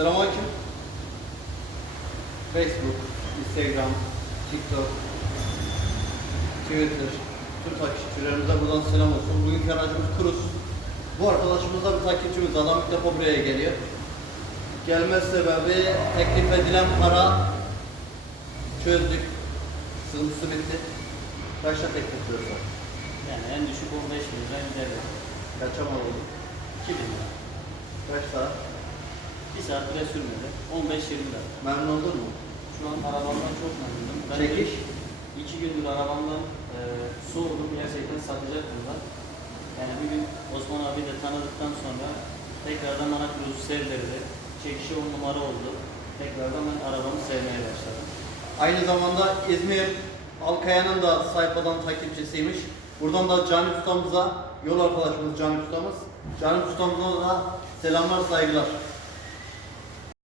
Selamünaleyküm. Facebook, Instagram, TikTok, Twitter, tüm takipçilerimize buradan selam olsun. Bugünkü aracımız Cruz. Bu arkadaşımız da bir takipçimiz. Adam ilk defa buraya geliyor. Gelme sebebi teklif edilen para çözdük. Sıkıntısı bitti. Kaçta teklif ediyoruz? Yani en düşük 15 bin lira gider. Kaça mal oldu? 2 bin lira. Kaç saat? Bir saat bile sürmedi. 15-20 lira. Memnun oldun mu? Şu an arabamdan çok memnunum. Ben Çekiş? iki gündür arabamdan e, soğudum. Gerçekten satacak bunlar. Yani bir gün Osman abi de tanıdıktan sonra tekrardan bana Cruz'u sevdirdi. Çekişi on numara oldu. Tekrardan ben arabamı sevmeye başladım. Aynı zamanda İzmir Alkaya'nın da sayfadan takipçisiymiş. Buradan da Cani Ustamıza, yol arkadaşımız Cani Ustamız. Cani Ustamıza da selamlar, saygılar.